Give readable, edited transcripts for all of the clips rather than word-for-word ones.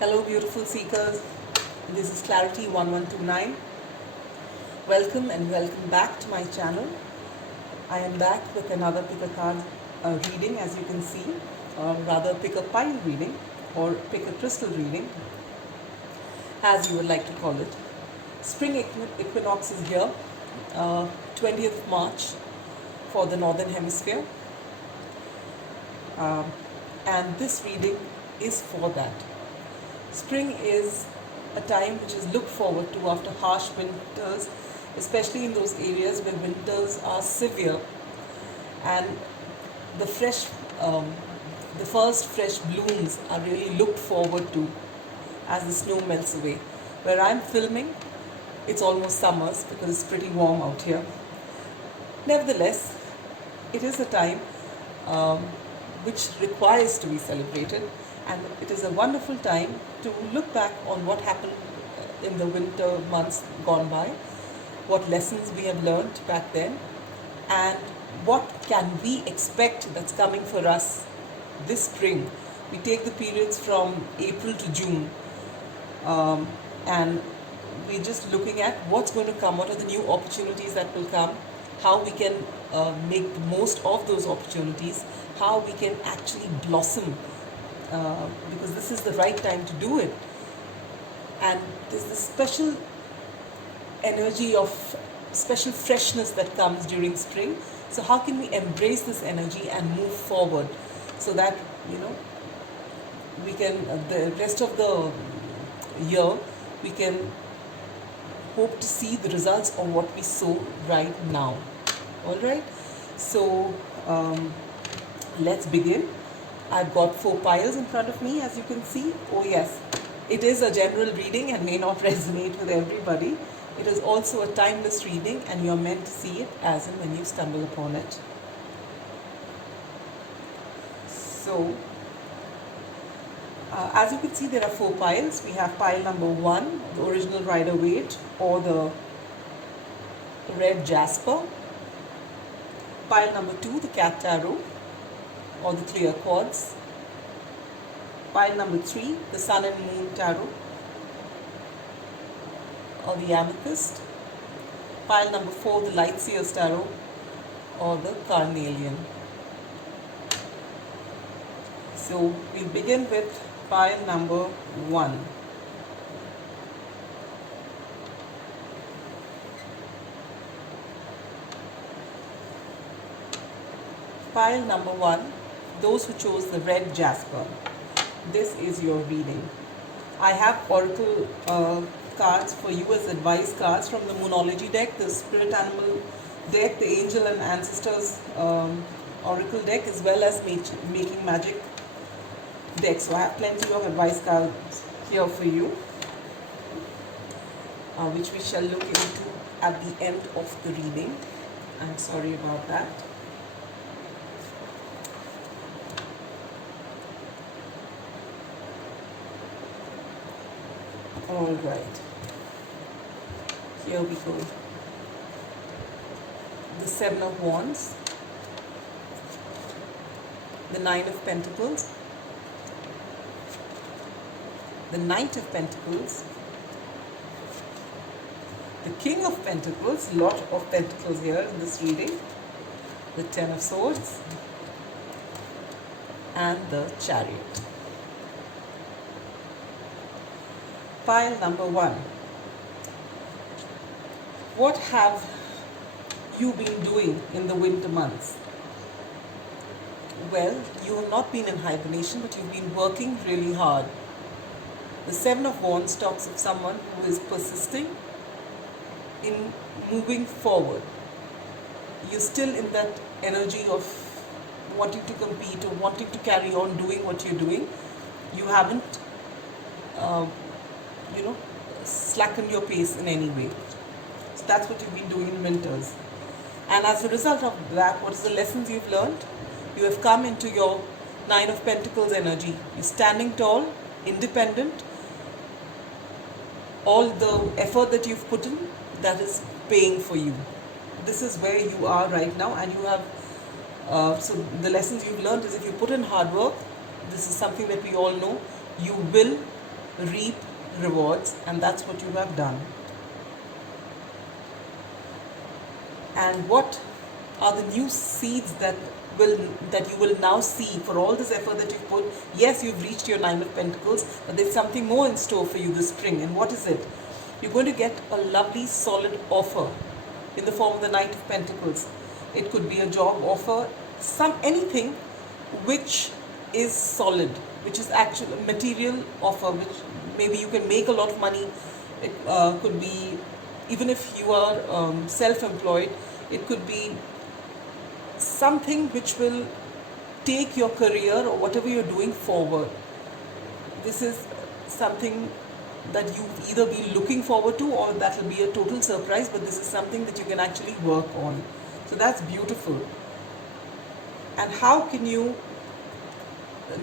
Hello, beautiful seekers. This is Clarity 1129. Welcome and welcome back to my channel. I am back with another pick a card reading, as you can see, or rather, pick a pile reading or pick a crystal reading, as you would like to call it. Spring equinox is here, 20th March for the Northern Hemisphere, and this reading is for that. Spring is a time which is looked forward to after harsh winters, especially in those areas where winters are severe, and the fresh, the first fresh blooms are really looked forward to as the snow melts away. Where I'm filming, it's almost summers because it's pretty warm out here. Nevertheless, it is a time which requires to be celebrated, and it is a wonderful time to look back on what happened in the winter months gone by, what lessons we have learned back then, and what can we expect that's coming for us this spring. We take the periods from April to June, and we're just looking at what's going to come, what are the new opportunities that will come, how we can make the most of those opportunities, how we can actually blossom, because this is the right time to do it. And there's this special energy of special freshness that comes during spring. So how can we embrace this energy and move forward so that we can the rest of the year we can hope to see the results of what we sow right now. All right, so let's begin. I've got 4 piles in front of me, as you can see. Oh yes, it is a general reading and may not resonate with everybody. It is also a timeless reading, and you're meant to see it as and when you stumble upon it. So, as you can see, there are 4 piles. We have pile number 1, the original Rider-Waite or the red jasper. Pile number 2, the cat tarot or the clear quartz. Pile number 3, the sun and moon tarot or the amethyst. Pile number 4, the light seers tarot or the carnelian. So we begin with pile number 1. Pile number 1, those who chose the red jasper. This is your reading. I have oracle cards for you as advice cards from the Moonology deck, the Spirit Animal deck, the Angel and Ancestors oracle deck, as well as Making Magic deck. So I have plenty of advice cards here for you, which we shall look into at the end of the reading. I'm sorry about that. All right, here we go. The 7 of Wands, the 9 of Pentacles, the Knight of Pentacles, the King of Pentacles, lot of Pentacles here in this reading, the 10 of Swords, and the Chariot. Pile number 1. What have you been doing in the winter months? Well, you have not been in hibernation, but you've been working really hard. The 7 of Wands talks of someone who is persisting in moving forward. You're still in that energy of wanting to compete or wanting to carry on doing what you're doing. You haven't slacken your pace in any way. So that's what you've been doing in winters. And as a result of that, what is the lessons you've learned? You have come into your 9 of Pentacles energy. You're standing tall, independent. All the effort that you've put in, that is paying for you. This is where you are right now, and you have, so the lessons you've learned is if you put in hard work, this is something that we all know, you will reap rewards, and that's what you have done. And what are the new seeds will that you will now see for all this effort that you've put? Yes, you've reached your Nine of Pentacles, but there's something more in store for you this spring. And what is it? You're going to get a lovely solid offer in the form of the Knight of Pentacles. It could be a job offer, anything which is solid, which is actual material offer, which maybe you can make a lot of money. It could be, even if you are self-employed, it could be something which will take your career or whatever you're doing forward. This is something that you either be looking forward to, or that will be a total surprise, but this is something that you can actually work on. So that's beautiful. And how can you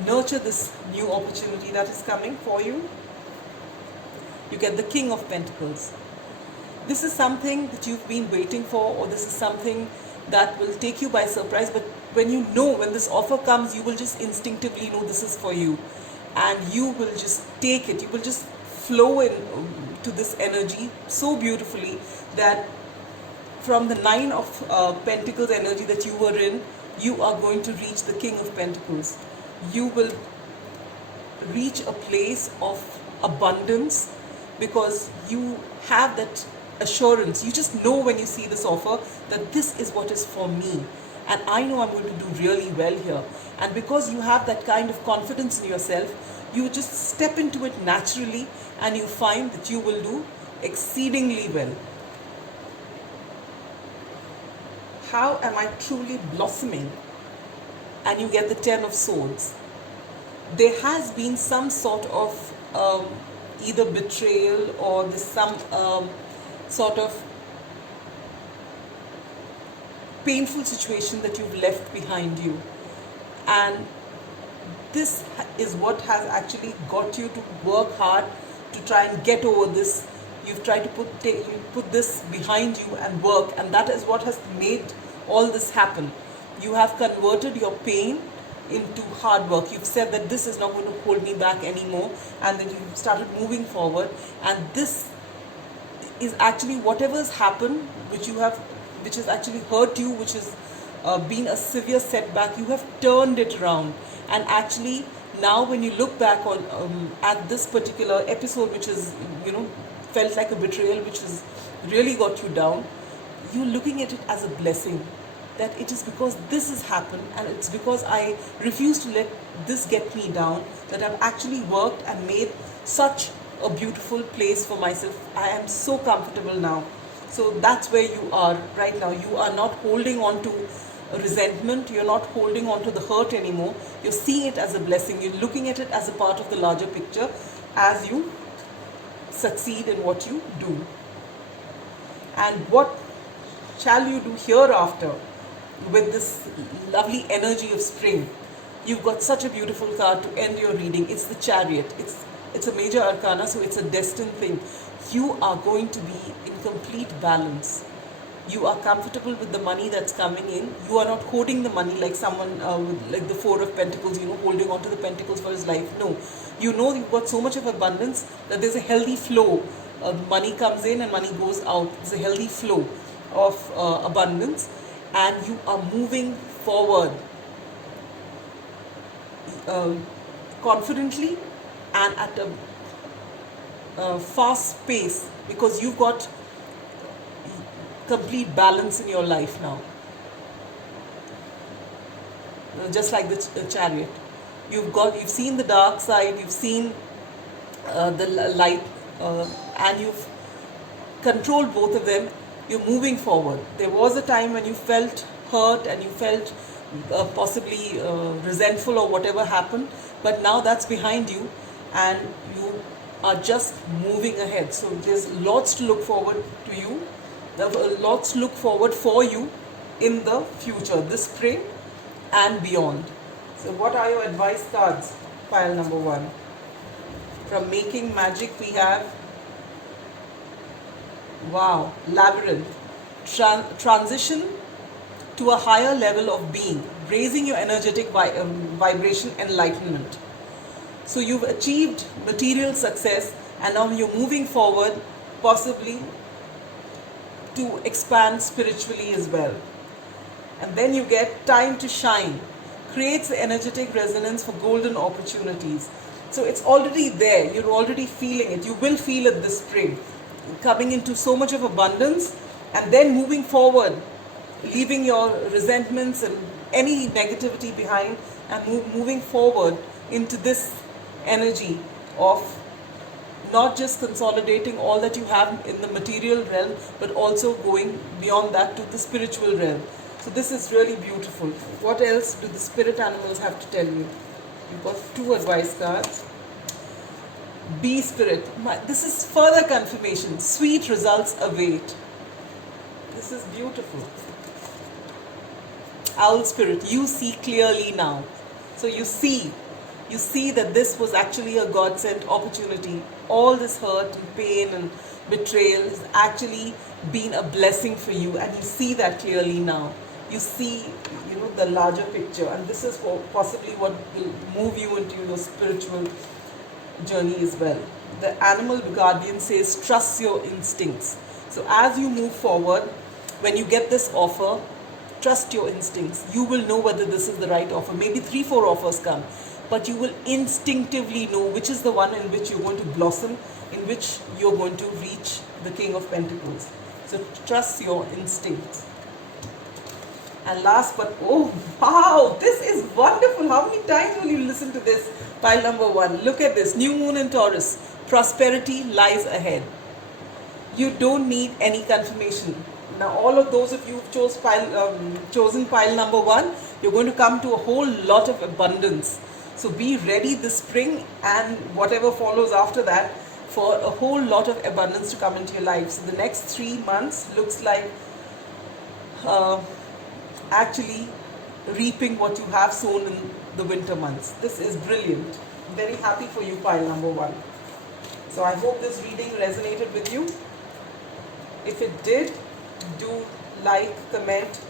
nurture this new opportunity that is coming for you? You get the King of Pentacles. This is something that you've been waiting for, or this is something that will take you by surprise, but when this offer comes, you will just instinctively know this is for you, and you will just take it. You will just flow in to this energy so beautifully that from the Nine of Pentacles energy that you were in, you are going to reach the King of Pentacles. You will reach a place of abundance because you have that assurance. You just know when you see this offer that this is what is for me, and I know I'm going to do really well here. And because you have that kind of confidence in yourself, you just step into it naturally, and you find that you will do exceedingly well. How am I truly blossoming? And you get the Ten of Swords. There has been some sort of either betrayal, or there's some sort of painful situation that you've left behind you, and this is what has actually got you to work hard to try and get over this. You've tried to put this behind you and work, and that is what has made all this happen. You have converted your pain into hard work. You've said that this is not going to hold me back anymore, and then you've started moving forward, and this is actually whatever has happened, which has actually hurt you, which has been a severe setback. You have turned it around, and actually now when you look back on at this particular episode, which is felt like a betrayal, which has really got you down, you're looking at it as a blessing. That it is because this has happened, and it's because I refuse to let this get me down, that I've actually worked and made such a beautiful place for myself. I am so comfortable now. So that's where you are right now. You are not holding on to resentment. You're not holding on to the hurt anymore. You're seeing it as a blessing. You're looking at it as a part of the larger picture as you succeed in what you do. And what shall you do hereafter with this lovely energy of spring? You've got such a beautiful card to end your reading. It's the Chariot. It's a major arcana, so it's a destined thing. You are going to be in complete balance. You are comfortable with the money that's coming in. You are not hoarding the money like someone with like the Four of Pentacles, holding on to the pentacles for his life. No, you've got so much of abundance that there's a healthy flow. Money comes in and money goes out. There's a healthy flow of abundance, and you are moving forward confidently and at a fast pace, because you've got complete balance in your life now. Just like the Chariot, you've seen the dark side, you've seen the light, and you've controlled both of them. You're moving forward. There was a time when you felt hurt and you felt possibly resentful or whatever happened, but now that's behind you, and you are just moving ahead. So there's lots to look forward to you. Lots to look forward for you in the future, this spring and beyond. So what are your advice cards? Pile number 1. From Making Magic we have, wow, Labyrinth. Transition to a higher level of being, raising your energetic vibration, enlightenment. So you've achieved material success, and now you're moving forward, possibly to expand spiritually as well. And then you get time to shine, creates the energetic resonance for golden opportunities. So it's already there, you're already feeling it. You will feel it this spring, coming into so much of abundance, and then moving forward, leaving your resentments and any negativity behind, and moving forward into this energy of not just consolidating all that you have in the material realm, but also going beyond that to the spiritual realm. So this is really beautiful. What else do the spirit animals have to tell you? You've got 2 advice cards. Be spirit. This is further confirmation. Sweet results await. This is beautiful. Owl spirit, you see clearly now. So you see that this was actually a God-sent opportunity. All this hurt and pain and betrayal has actually been a blessing for you, and you see that clearly now. You see, the larger picture, and this is possibly what will move you into your spiritual journey as well. The animal guardian says, trust your instincts. So as you move forward, when you get this offer, trust your instincts. You will know whether this is the right offer. Maybe 3-4 offers come, but you will instinctively know which is the one in which you're going to blossom, in which you're going to reach the King of Pentacles. So trust your instincts. And last but, oh wow, this is wonderful. How many times will you listen to this? Pile number 1. Look at this. New moon in Taurus. Prosperity lies ahead. You don't need any confirmation. Now all of those of you who've chosen pile number 1, you're going to come to a whole lot of abundance. So be ready this spring and whatever follows after that for a whole lot of abundance to come into your life. So the next 3 months looks like actually reaping what you have sown in the winter months. This is brilliant. Very happy for you, pile number 1. So I hope this reading resonated with you. If it did, do like, comment,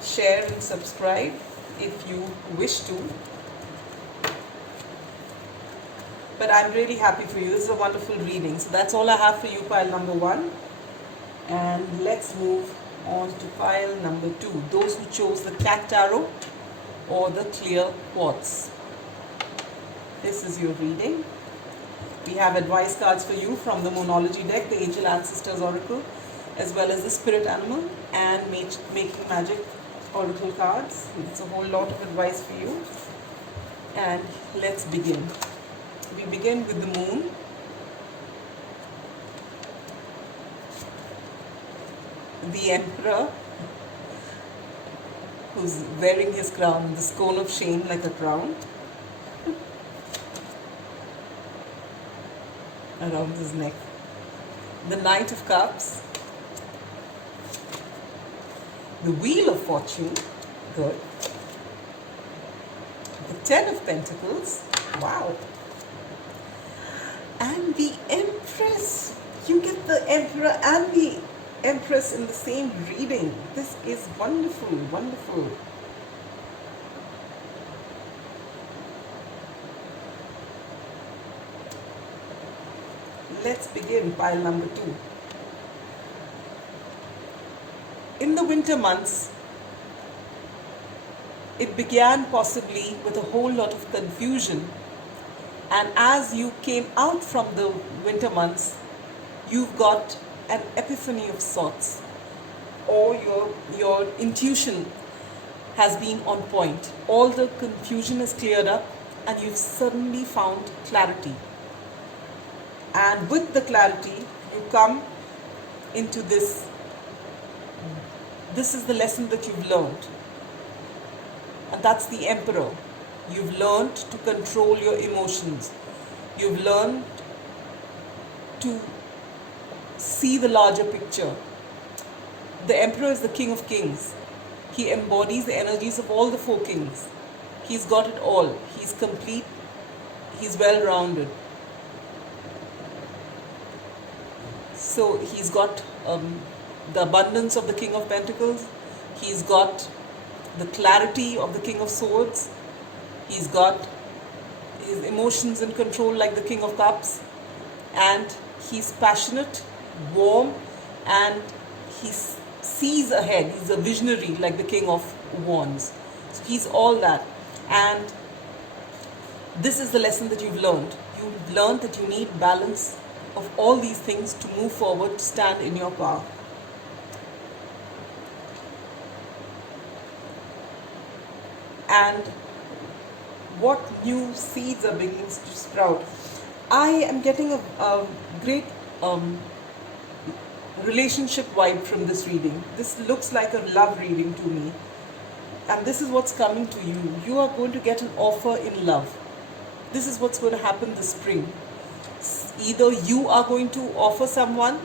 share and subscribe if you wish to. But I'm really happy for you. This is a wonderful reading. So that's all I have for you, pile number 1. And let's move on to pile number 2. Those who chose the cat tarot or the clear quartz. This is your reading. We have advice cards for you from the Moonology deck, the Angel Ancestors Oracle, as well as the Spirit Animal and Making Magic Oracle cards. It's a whole lot of advice for you. And let's begin. We begin with the moon. The Emperor, who's wearing his crown, this cone of shame like a crown around his neck. The Knight of Cups. The Wheel of Fortune. Good. The Ten of Pentacles. Wow. And the Empress. You get the Emperor and the Empress in the same reading. This is wonderful, wonderful. Let's begin pile number 2. In the winter months, it began possibly with a whole lot of confusion, and as you came out from the winter months, you've got an epiphany of sorts, or your intuition has been on point. All the confusion is cleared up and you've suddenly found clarity. And with the clarity, you come into this. This is the lesson that you've learned. And that's the Emperor. You've learned to control your emotions. You've learned to see the larger picture. The Emperor is the King of Kings. He embodies the energies of all the 4 kings. He's got it all. He's complete. He's well-rounded. So he's got the abundance of the King of Pentacles. He's got the clarity of the King of Swords. He's got his emotions in control like the King of Cups, and he's passionate, warm, and he sees ahead. He's a visionary like the King of Wands. So he's all that. And this is the lesson that you've learned. You've learned that you need balance of all these things to move forward, to stand in your power. And what new seeds are beginning to sprout? I am getting a great relationship vibe from this reading. This looks like a love reading to me. And this is what's coming to you. You are going to get an offer in love. This is what's going to happen this spring. Either you are going to offer someone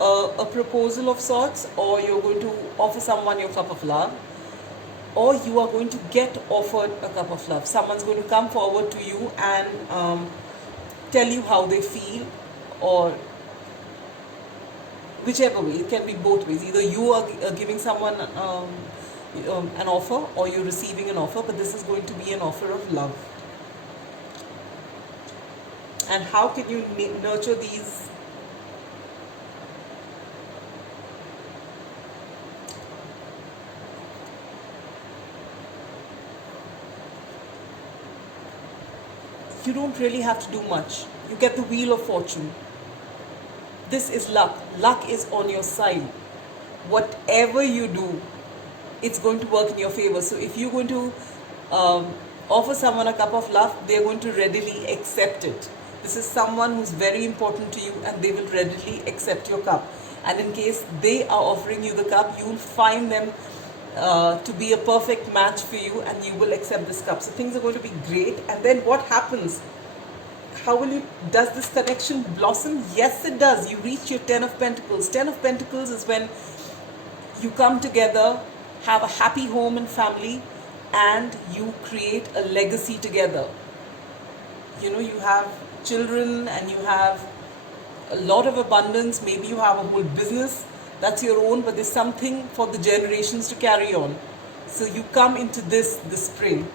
a proposal of sorts, or you're going to offer someone your cup of love, or you are going to get offered a cup of love. Someone's going to come forward to you and tell you how they feel, or whichever way. It can be both ways. Either you are giving someone an offer, or you're receiving an offer, but this is going to be an offer of love. And how can you nurture these? You don't really have to do much. You get the Wheel of Fortune. This is luck. Luck is on your side. Whatever you do, it's going to work in your favor. So if you're going to offer someone a cup of love, they're going to readily accept it. This is someone who's very important to you, and they will readily accept your cup. And in case they are offering you the cup, you will find them to be a perfect match for you, and you will accept this cup. So things are going to be great. And then what happens? Does this connection blossom? Yes, it does. You reach your 10 of Pentacles. 10 of Pentacles is when you come together, have a happy home and family, and you create a legacy together. You know, you have children and you have a lot of abundance. Maybe you have a whole business that's your own, but there's something for the generations to carry on. So you come into this spring.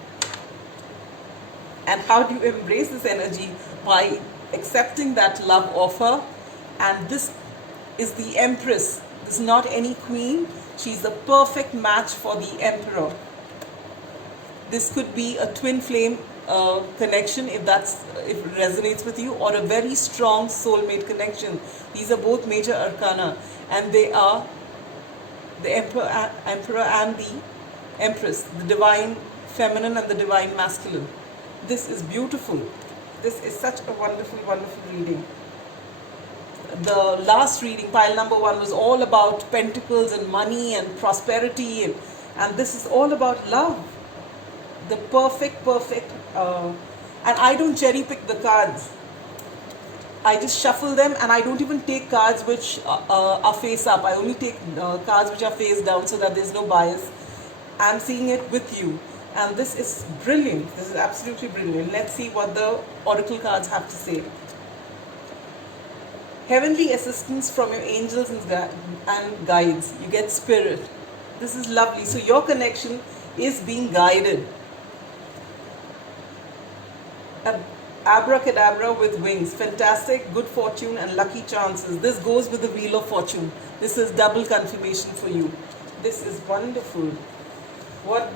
And how do you embrace this energy? By accepting that love offer. And this is the Empress. This is not any queen. She's the perfect match for the Emperor. This could be a twin flame connection, if it resonates with you, or a very strong soulmate connection. These are both major arcana, and they are the Emperor and the Empress, the divine feminine and the divine masculine. This is beautiful. This is such a wonderful, wonderful reading. The last reading, pile number 1, was all about pentacles and money and prosperity, and this is all about love. The perfect, and I don't cherry pick the cards. I just shuffle them, and I don't even take cards which are face up. I only take cards which are face down, so that there's no bias. I'm seeing it with you, and this is brilliant. This is absolutely brilliant. Let's see what the oracle cards have to say. Heavenly assistance from your angels and guides. You get spirit. This is lovely. So your connection is being guided. Abracadabra with wings. Fantastic, good fortune and lucky chances. This goes with the Wheel of Fortune. This is double confirmation for you. This is wonderful. What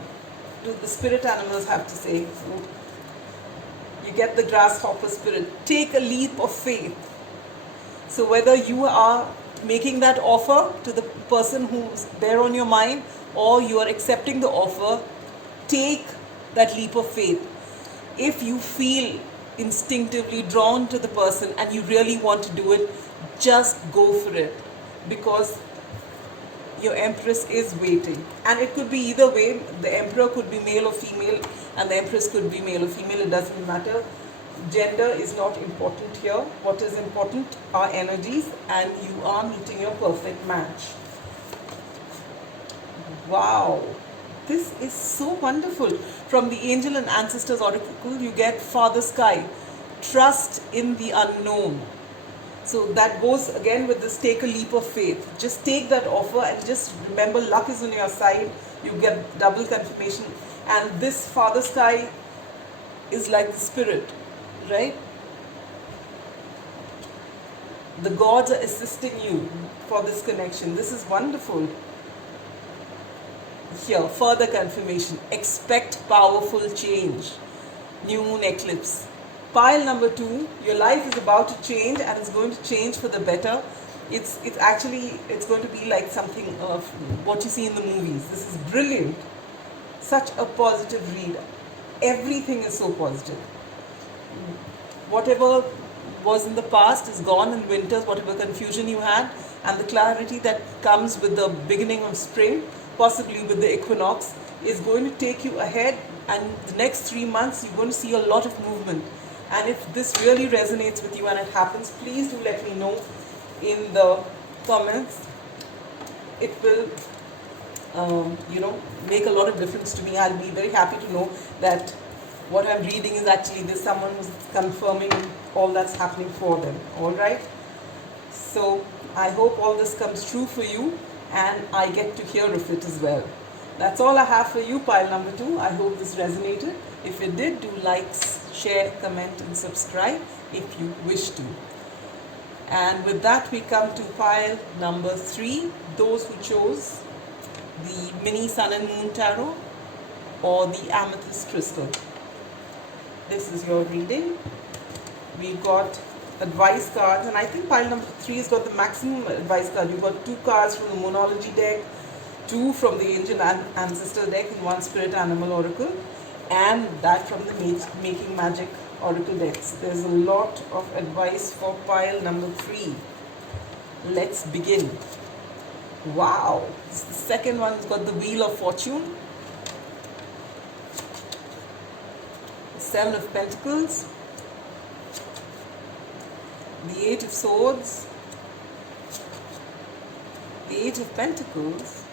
do the spirit animals have to say? You get the grasshopper spirit. Take a leap of faith. So whether you are making that offer to the person who's there on your mind, or you are accepting the offer, take that leap of faith. If you feel instinctively drawn to the person and you really want to do it, just go for it, because your Empress is waiting. And it could be either way. The Emperor could be male or female, and the Empress could be male or female. It doesn't matter. Gender is not important here. What is important are energies, and you are meeting your perfect match. Wow. This is so wonderful. From the Angel and Ancestors Oracle, you get Father Sky. Trust in the unknown. So that goes again with this take a leap of faith. Just take that offer and just remember, luck is on your side. You get double confirmation. And this Father Sky is like the spirit, right? The gods are assisting you for this connection. This is wonderful. Here, further confirmation. Expect powerful change. New moon eclipse. Pile number 2, your life is about to change, and it's going to change for the better. It's going to be like something of what you see in the movies. This is brilliant. Such a positive read. Everything is so positive. Whatever was in the past is gone in winters, whatever confusion you had, and the clarity that comes with the beginning of spring, possibly with the equinox, is going to take you ahead. And the next 3 months you're going to see a lot of movement. And if this really resonates with you and it happens, please do let me know in the comments. It will make a lot of difference to me. I'll be very happy to know that what I'm reading is actually there's someone who's confirming all that's happening for them. All right. So I hope all this comes true for you, and I get to hear of it as well. That's all I have for you, pile number 2. I hope this resonated. If it did, do like, share, comment, and subscribe if you wish to. And with that, we come to pile number 3. Those who chose the mini sun and moon tarot or the amethyst crystal. This is your reading. We got advice cards, and I think pile number 3 has got the maximum advice card. You've got 2 cards from the Moonology deck, 2 from the Angel Ancestor deck, and 1 Spirit Animal Oracle, and that from the Making Magic Oracle decks. There's a lot of advice for pile number 3. Let's begin. Wow, this is the second one. It's got the Wheel of Fortune, 7 of Pentacles, the 8 of Swords, the 8 of Pentacles,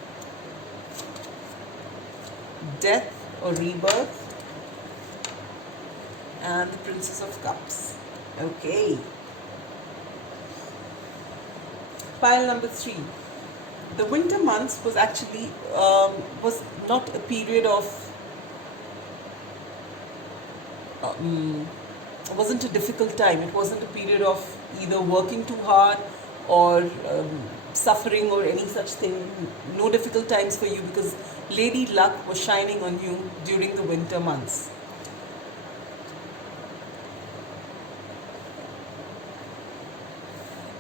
Death or Rebirth, and the Princess of Cups. Okay. Pile number 3. The winter months was actually was not a period of wasn't a difficult time. It wasn't a period of either working too hard or suffering or any such thing. No difficult times for you, because Lady Luck was shining on you during the winter months.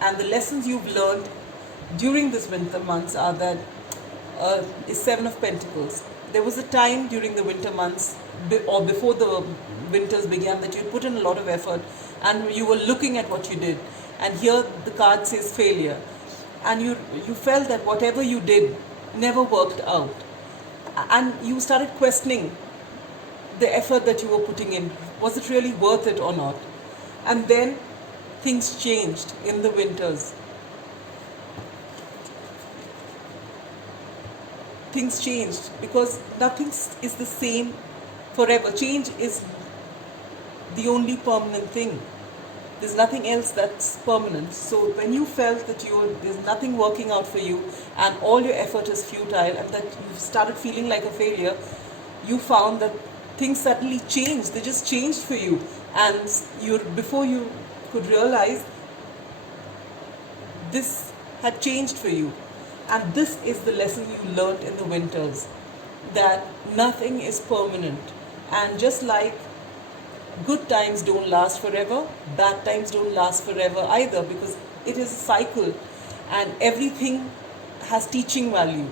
And the lessons you've learned during this winter months are that is 7 of Pentacles. There was a time during the winter months or before the winters began that you put in a lot of effort and you were looking at what you did, and here the card says failure, and you felt that whatever you did never worked out, and you started questioning the effort that you were putting in. Was it really worth it or not? And then things changed in the winters. Things changed because nothing is the same forever. Change is the only permanent thing. There's nothing else that's permanent. So when you felt that there's nothing working out for you and all your effort is futile, and that you started feeling like a failure, you found that things suddenly changed. They just changed for you, and before you could realize, this had changed for you. And this is the lesson you learned in the winters, that nothing is permanent. And just like good times don't last forever, bad times don't last forever either, because it is a cycle and everything has teaching value.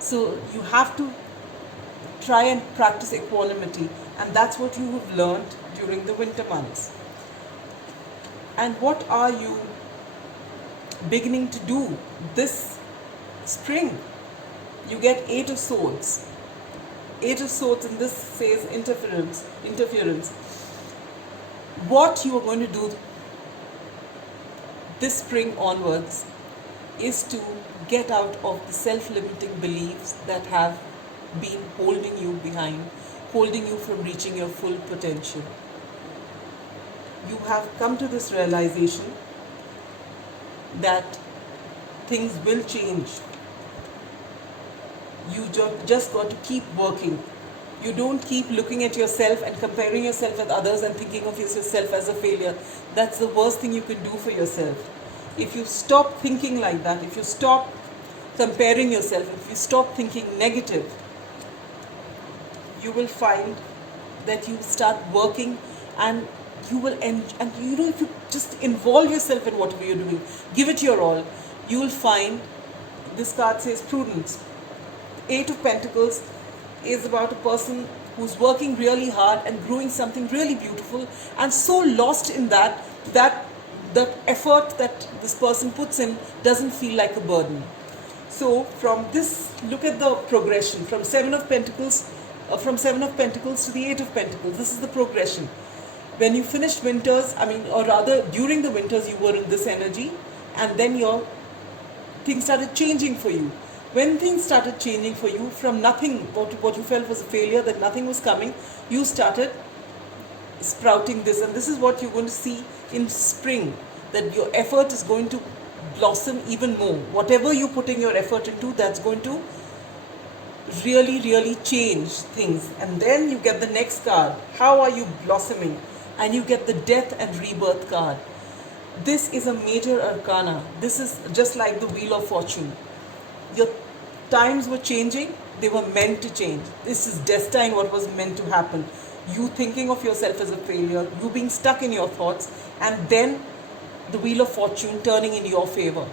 So you have to try and practice equanimity, and that's what you have learned during the winter months. And what are you beginning to do this spring? You get 8 of Swords. 8 of Swords, and this says interference. What you are going to do this spring onwards is to get out of the self-limiting beliefs that have been holding you behind, holding you from reaching your full potential. You have come to this realization that things will change. You just got to keep working. You don't keep looking at yourself and comparing yourself with others and thinking of yourself as a failure. That's the worst thing you can do for yourself. If you stop thinking like that, if you stop comparing yourself, if you stop thinking negative, you will find that you start working, and you will and you know, if you just involve yourself in whatever you're doing, give it your all, you will find, this card says prudence. Eight of Pentacles is about a person who's working really hard and growing something really beautiful, and so lost in that the effort that this person puts in doesn't feel like a burden. So from this, look at the progression from Seven of Pentacles to the Eight of Pentacles. This is the progression. When you finished winters, or rather during the winters, you were in this energy, and then your things started changing for you. When things started changing for you, from nothing, what you felt was a failure, that nothing was coming, you started sprouting this, and this is what you're going to see in spring, that your effort is going to blossom even more. Whatever you're putting your effort into, that's going to really change things. And then you get the next card, how are you blossoming, and you get the Death and Rebirth card. This is a major arcana. This is just like the Wheel of Fortune. Your times were changing, they were meant to change. This is destined, what was meant to happen. You thinking of yourself as a failure, you being stuck in your thoughts, and then the Wheel of Fortune turning in your favor.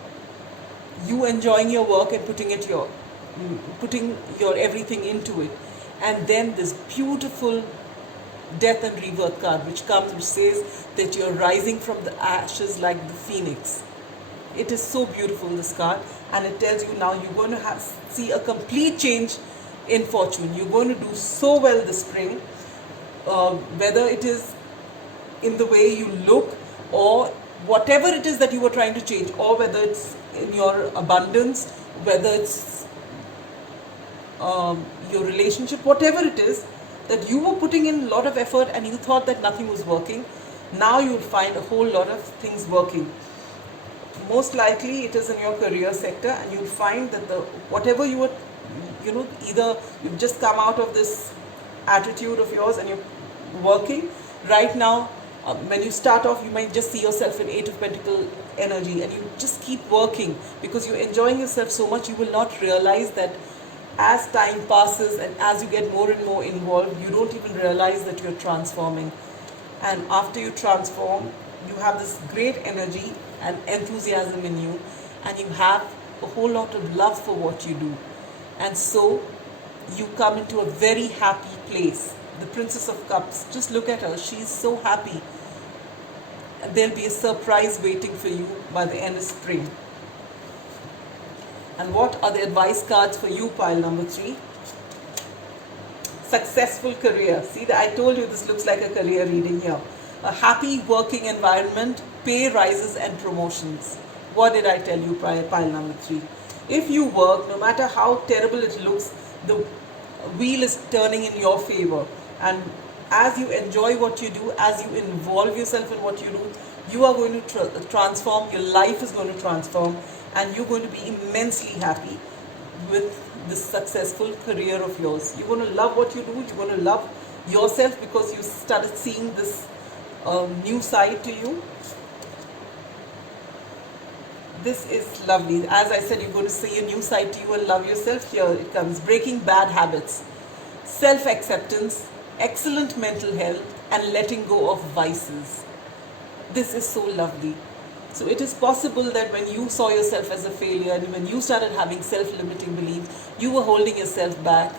You enjoying your work and putting your everything into it. And then this beautiful Death and Rebirth card which says that you're rising from the ashes like the phoenix. It is so beautiful, this card, and it tells you now you're going to see a complete change in fortune. You're going to do so well this spring, whether it is in the way you look, or whatever it is that you were trying to change, or whether it's in your abundance, whether it's your relationship, whatever it is that you were putting in a lot of effort and you thought that nothing was working, now you'll find a whole lot of things working. Most likely it is in your career sector, and you'll find that whatever you were, either you've just come out of this attitude of yours and you're working right now. When you start off, you might just see yourself in Eight of Pentacles energy, and you just keep working because you're enjoying yourself so much. You will not realize that as time passes and as you get more and more involved, you don't even realize that you're transforming. And after you transform, you have this great energy and enthusiasm in you, and you have a whole lot of love for what you do. And so you come into a very happy place. The Princess of Cups, just look at her, she's so happy. And there'll be a surprise waiting for you by the end of spring. And what are the advice cards for you, pile number 3? Successful career. See, I told you this looks like a career reading here. A happy working environment, pay rises and promotions. What did I tell you, pile number 3? If you work, no matter how terrible it looks, the wheel is turning in your favor. And as you enjoy what you do, as you involve yourself in what you do, you are going to transform, your life is going to transform, and you're going to be immensely happy with this successful career of yours. You're going to love what you do, you're going to love yourself because you started seeing this new side to you. This is lovely. As I said, you're going to see a new side to you and love yourself. Here it comes. Breaking bad habits, self-acceptance, excellent mental health, and letting go of vices. This is so lovely. So it is possible that when you saw yourself as a failure and when you started having self-limiting beliefs, you were holding yourself back,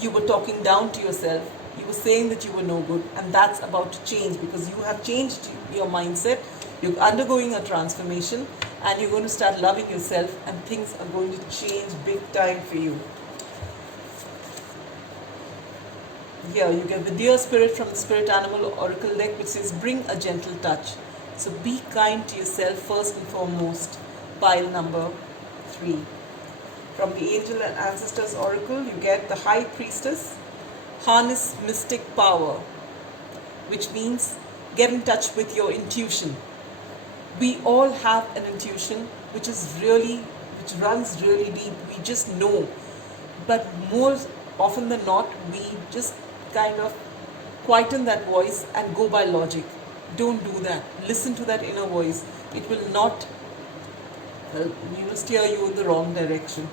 you were talking down to yourself, you were saying that you were no good, and that's about to change because you have changed your mindset, you're undergoing a transformation, and you're going to start loving yourself, and things are going to change big time for you. Here you get the Dear Spirit from the Spirit Animal Oracle deck, which says bring a gentle touch. So be kind to yourself first and foremost. Pile number 3. From the Angel and Ancestors Oracle, you get the High Priestess. Harness mystic power, which means get in touch with your intuition. We all have an intuition which runs really deep. We just know. But often than not, we just kind of quieten that voice and go by logic. Don't do that. Listen to that inner voice. It will not steer you in the wrong direction.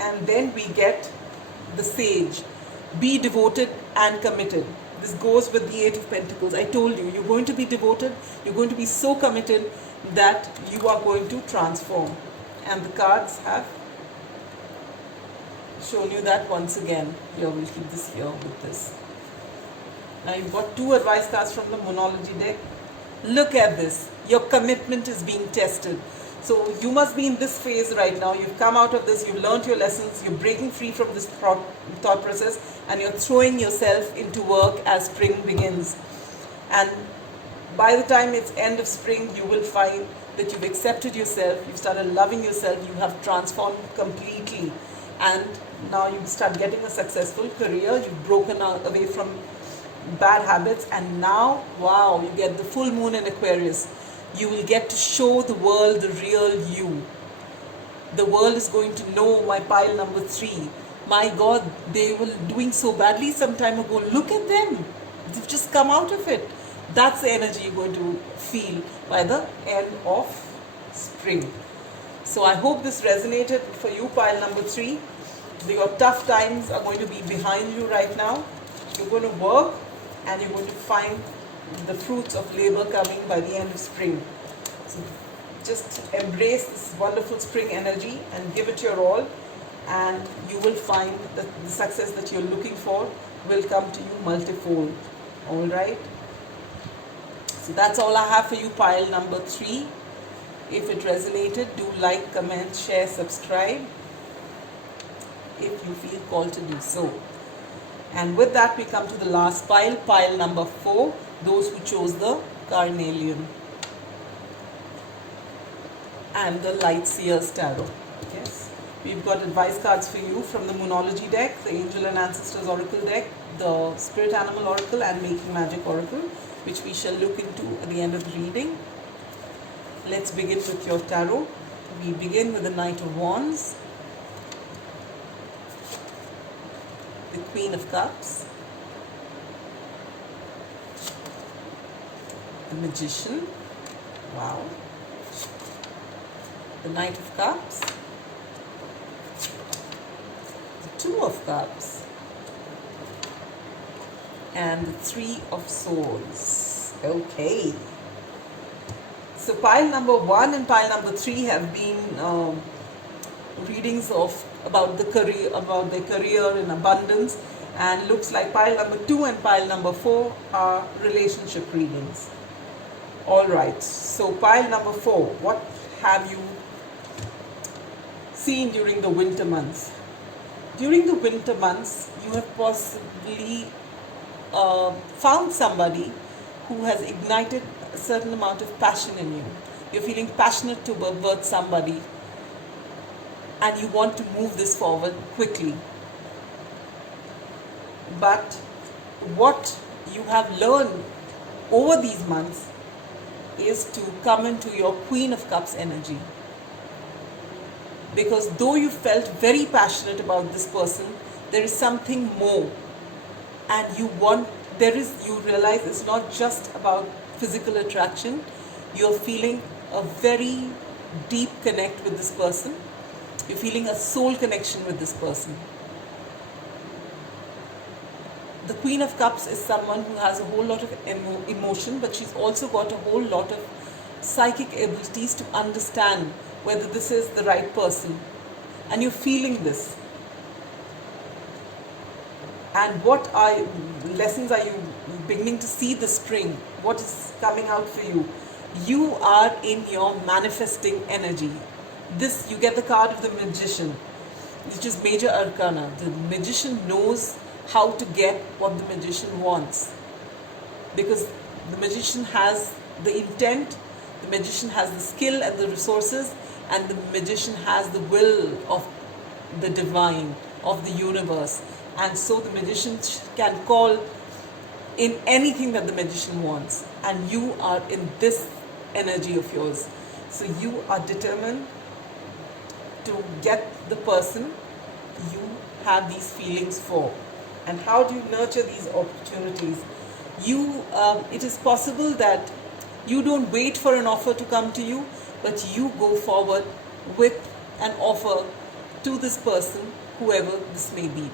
And then we get the sage. Be devoted and committed. This goes with the Eight of Pentacles. I told you, you're going to be devoted, you're going to be so committed that you are going to transform. And the cards have shown you that once again. Here, we'll keep this here with this. Now you've got 2 advice cards from the Moonology deck. Look at this. Your commitment is being tested. So you must be in this phase right now. You've come out of this, you've learned your lessons, you're breaking free from this thought process, and you're throwing yourself into work as spring begins. And by the time it's end of spring, you will find that you've accepted yourself, you've started loving yourself, you have transformed completely. And now you start getting a successful career, you've broken away from bad habits, and now, wow, you get the full moon in Aquarius. You will get to show the world the real you. The world is going to know my pile number 3. My God, they were doing so badly some time ago. Look at them. They've just come out of it. That's the energy you're going to feel by the end of spring. So I hope this resonated for you, pile number 3. Your tough times are going to be behind you right now. You're going to work and you're going to find the fruits of labor coming by the end of spring. So just embrace this wonderful spring energy and give it your all, and you will find that the success that you're looking for will come to you multifold. All right. So that's all I have for you, pile number 3. If it resonated, do like, comment, share, subscribe if you feel called to do so. And with that, we come to the last pile, pile number 4, those who chose the Carnelian and the Light Seers Tarot. Yes, we've got advice cards for you from the Moonology deck, the Angel and Ancestors Oracle deck, the Spirit Animal Oracle, and Making Magic Oracle, which we shall look into at the end of the reading. Let's begin with your tarot. We begin with the Knight of Wands, the Queen of Cups, the Magician, wow, the Knight of Cups, the Two of Cups, and the Three of Swords. Okay. So pile number 1 and pile number 3 have been readings about their career in abundance, and looks like pile number 2 and pile number 4 are relationship readings. All right, so pile number 4, what have you seen during the winter months? During the winter months, you have possibly found somebody who has ignited a certain amount of passion in you. You're feeling passionate towards somebody, and you want to move this forward quickly. But what you have learned over these months is to come into your Queen of Cups energy. Because though you felt very passionate about this person, there is something more. And you realize it's not just about physical attraction. You're feeling a very deep connect with this person. You're feeling a soul connection with this person. The Queen of Cups is someone who has a whole lot of emotion, but she's also got a whole lot of psychic abilities to understand whether this is the right person. And you're feeling this. And what lessons are you beginning to see this spring? What is coming out for you? You are in your manifesting energy. You get the card of the Magician, which is major arcana. The Magician knows how to get what the Magician wants, because the Magician has the intent, the Magician has the skill and the resources, and the Magician has the will of the divine, of the universe. And so the Magician can call in anything that the Magician wants, and you are in this energy of yours. So you are determined to get the person you have these feelings for. And how do you nurture these opportunities? It is possible that you don't wait for an offer to come to you, but you go forward with an offer to this person, whoever this may be.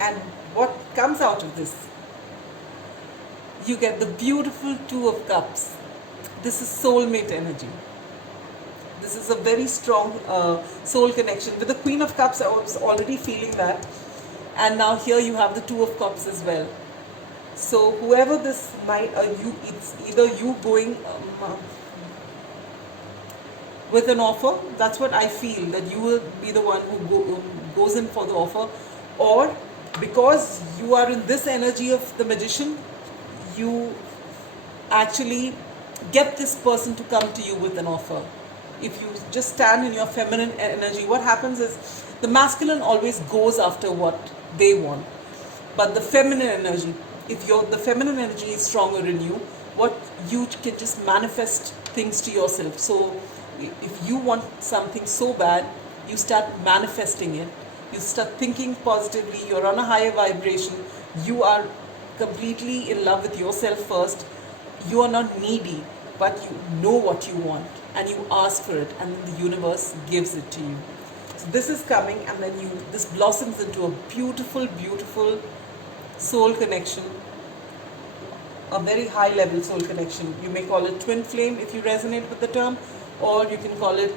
And what comes out of this? You get the beautiful Two of Cups. This is soulmate energy. This is a very strong soul connection. With the Queen of Cups, I was already feeling that. And now here you have the Two of Cups as well. So whoever this might, it's either you going with an offer. That's what I feel, that you will be the one who goes in for the offer. Or because you are in this energy of the Magician, you actually get this person to come to you with an offer. If you just stand in your feminine energy, what happens is the masculine always goes after what they want. But the feminine energy, if the feminine energy is stronger in you, what you can just manifest things to yourself. So if you want something so bad, you start manifesting it. You start thinking positively, you're on a higher vibration, you are completely in love with yourself first. You are not needy, but you know what you want and you ask for it, and then the universe gives it to you. So this is coming, and then this blossoms into a beautiful, beautiful soul connection, a very high level soul connection. You may call it twin flame if you resonate with the term, or you can call it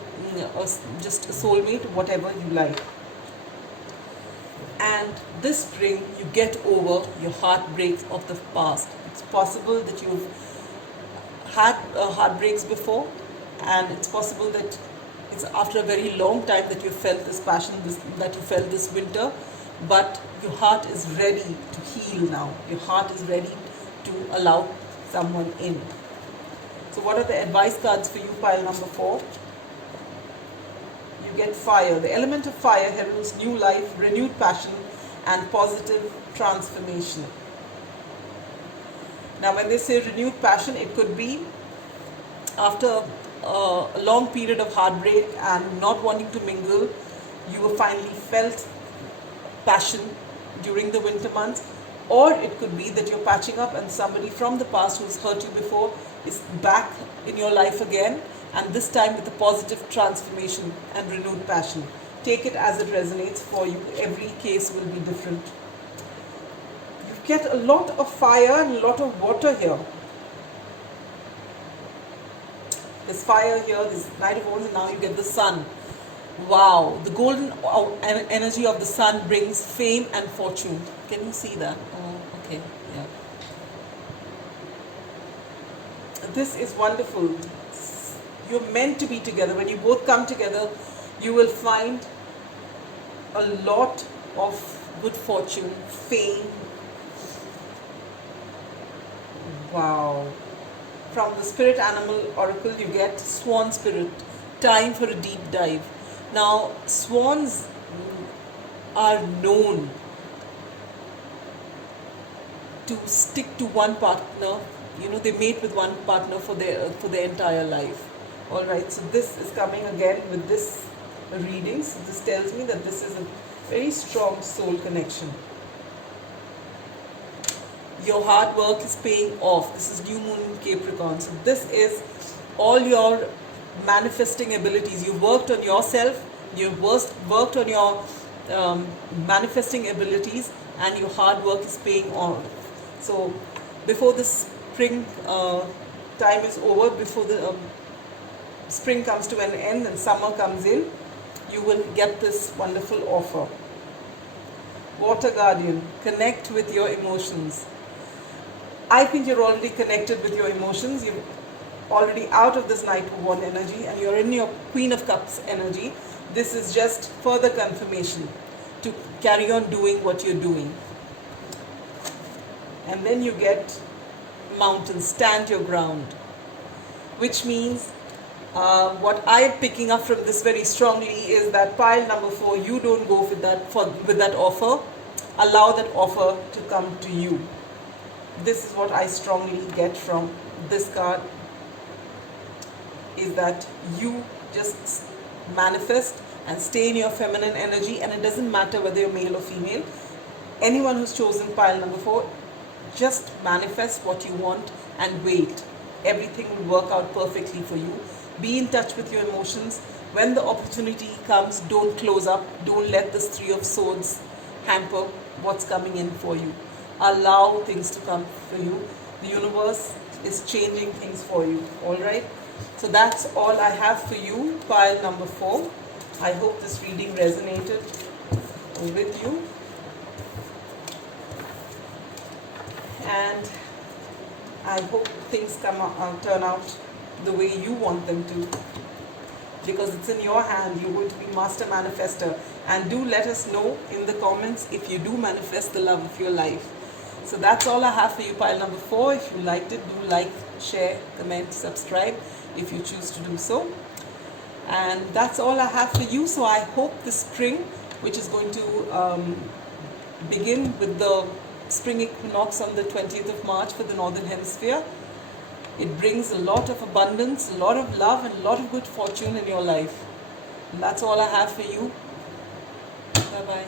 just a soulmate, whatever you like. And this spring, you get over your heartbreaks of the past. It's possible that you've had heartbreaks before, and it's possible that it's after a very long time that you felt this passion, that you felt this winter, but your heart is ready to heal now. Your heart is ready to allow someone in. So what are the advice cards for you, pile number 4? You get fire. The element of fire heralds new life, renewed passion, and positive transformation. Now, when they say renewed passion, it could be after a long period of heartbreak and not wanting to mingle, you have finally felt passion during the winter months. Or it could be that you're patching up and somebody from the past who's hurt you before is back in your life again, and this time with a positive transformation and renewed passion. Take it as it resonates for you. Every case will be different. You get a lot of fire and a lot of water here. There's fire here, there's Knight of Wands, and now you get the sun. Wow, the golden energy of the sun brings fame and fortune. Can you see that? Oh, okay, yeah. This is wonderful. You're meant to be together. When you both come together, you will find a lot of good fortune, fame. Wow. From the spirit animal oracle, you get swan spirit. Time for a deep dive. Now, swans are known to stick to one partner. You know, they mate with one partner for their entire life. All right, so this is coming again with this reading. So this tells me that this is a very strong soul connection. Your hard work is paying off. This is new moon in Capricorn. So this is all your manifesting abilities. You worked on yourself, you've worked on your manifesting abilities, and your hard work is paying off. So before the spring time is over, before the spring comes to an end and summer comes in, you will get this wonderful offer. Water Guardian, connect with your emotions. I think you're already connected with your emotions. You're already out of this Knight of Wands energy and you're in your Queen of Cups energy. This is just further confirmation to carry on doing what you're doing. And then you get Mountain, stand your ground, which means what I am picking up from this very strongly is that pile number 4, you don't go with that offer. Allow that offer to come to you. This is what I strongly get from this card, is that you just manifest and stay in your feminine energy, and it doesn't matter whether you're male or female. Anyone who's chosen pile number 4, just manifest what you want and wait. Everything will work out perfectly for you. Be in touch with your emotions. When the opportunity comes, don't close up. Don't let this 3 of Swords hamper what's coming in for you. Allow things to come for you. The universe is changing things for you. All right? So that's all I have for you, pile number 4. I hope this reading resonated with you. And I hope things turn out the way you want them to, because it's in your hand. You're going to be master manifester. And do let us know in the comments if you do manifest the love of your life. So that's all I have for you, pile number 4. If you liked it, do like, share, comment, subscribe if you choose to do so. And that's all I have for you. So I hope the spring, which is going to begin with the spring equinox on the 20th of March for the Northern Hemisphere, it brings a lot of abundance, a lot of love, and a lot of good fortune in your life. And that's all I have for you. Bye-bye.